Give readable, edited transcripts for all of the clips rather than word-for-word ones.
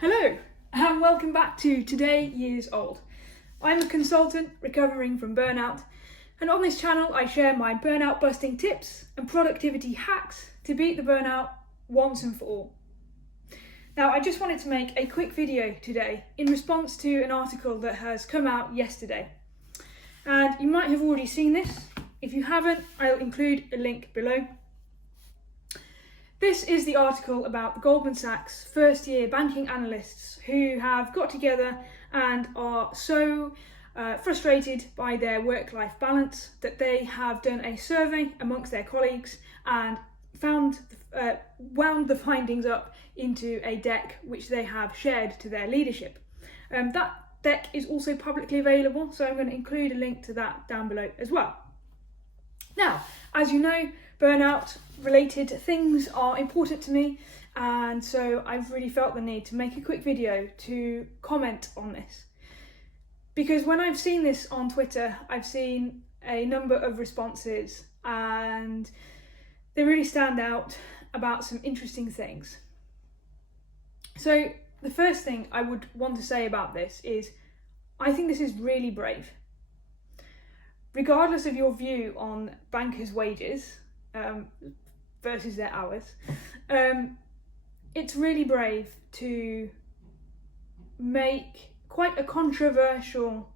Hello, and welcome back to Today Years Old. I'm a consultant recovering from burnout, and on this channel I share my burnout busting tips and productivity hacks to beat the burnout once and for all. Now, I just wanted to make a quick video today in response to an article that has come out yesterday. And you might have already seen this. If you haven't, I'll include a link below. This is the article about the Goldman Sachs first year banking analysts who have got together and are so frustrated by their work-life balance that they have done a survey amongst their colleagues and wound the findings up into a deck which they have shared to their leadership. That deck is also publicly available, so I'm going to include a link to that down below as well. Now, as you know, burnout related things are important to me, and so I've really felt the need to make a quick video to comment on this. Because when I've seen this on Twitter, I've seen a number of responses and they really stand out about some interesting things. So the first thing I would want to say about this is I think this is really brave. Regardless of your view on bankers' wages versus their hours, it's really brave to make quite a controversial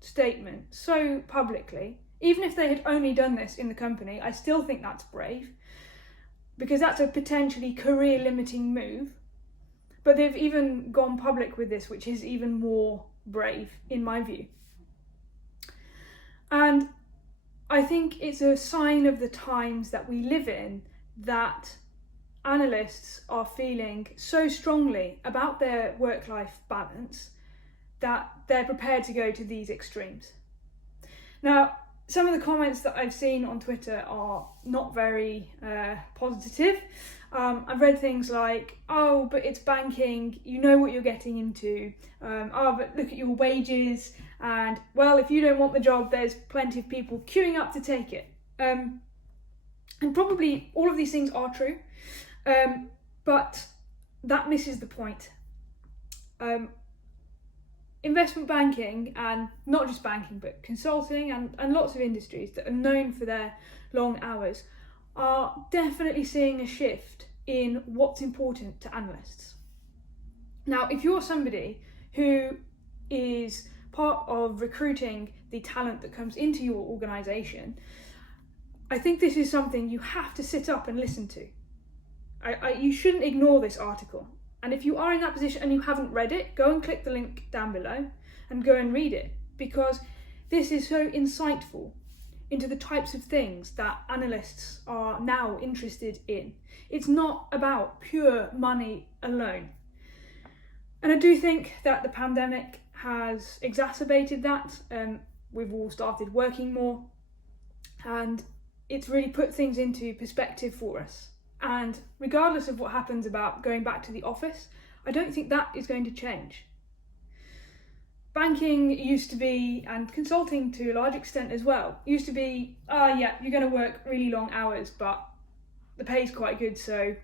statement so publicly. Even if they had only done this in the company, I still think that's brave, because that's a potentially career-limiting move. But they've even gone public with this, which is even more brave in my view. And I think it's a sign of the times that we live in that analysts are feeling so strongly about their work-life balance that they're prepared to go to these extremes. Now, some of the comments that I've seen on Twitter are not very positive. I've read things like, oh, but it's banking, you know what you're getting into. Oh, but look at your wages. And, well, if you don't want the job, there's plenty of people queuing up to take it. And probably all of these things are true, but that misses the point. Investment banking, and not just banking, but consulting and lots of industries that are known for their long hours, are definitely seeing a shift in what's important to analysts. Now, if you're somebody who is part of recruiting the talent that comes into your organisation, I think this is something you have to sit up and listen to. You shouldn't ignore this article. And if you are in that position and you haven't read it, go and click the link down below and go and read it, because this is so insightful into the types of things that analysts are now interested in. It's not about pure money alone. And I do think that the pandemic has exacerbated that. We've all started working more, and it's really put things into perspective for us. And regardless of what happens about going back to the office, I don't think that is going to change. Banking used to be, and consulting to a large extent as well, used to be, yeah, you're going to work really long hours, but the pay's quite good, so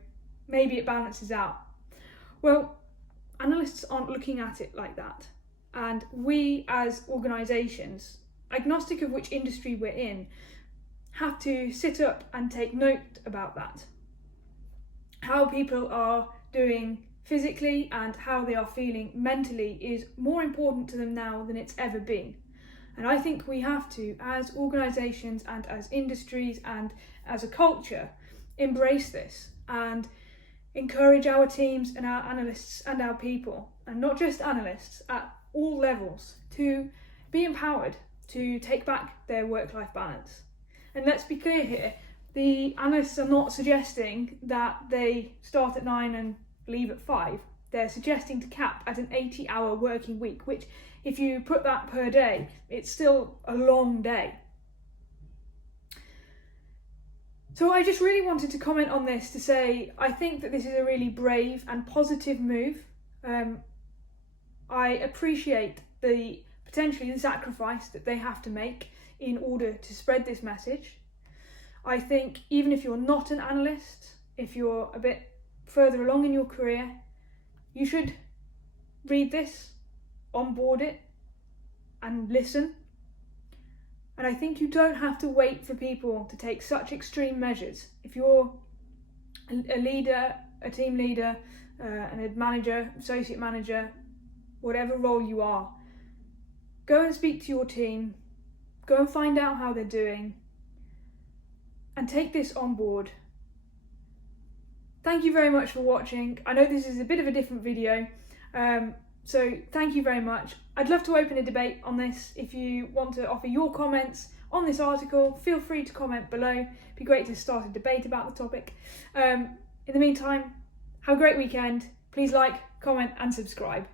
maybe it balances out. Well, analysts aren't looking at it like that. And we as organisations, agnostic of which industry we're in, have to sit up and take note about that. How people are doing physically and how they are feeling mentally is more important to them now than it's ever been. And I think we have to, as organisations and as industries and as a culture, embrace this and encourage our teams and our analysts and our people, and not just analysts, at all levels, to be empowered to take back their work-life balance. And let's be clear here, the analysts are not suggesting that they start at 9 and leave at 5. They're suggesting to cap at an 80-hour working week, which, if you put that per day, it's still a long day. So I just really wanted to comment on this to say I think that this is a really brave and positive move. I appreciate potentially the sacrifice that they have to make in order to spread this message. I think even if you're not an analyst, if you're a bit further along in your career, you should read this, onboard it, and listen. And I think you don't have to wait for people to take such extreme measures. If you're a leader, a team leader, a manager, associate manager, whatever role you are, go and speak to your team, go and find out how they're doing, and take this on board. Thank you very much for watching. I know this is a bit of a different video, so thank you very much. I'd love to open a debate on this. If you want to offer your comments on this article, feel free to comment below. It'd be great to start a debate about the topic. In the meantime, have a great weekend. Please like, comment and subscribe.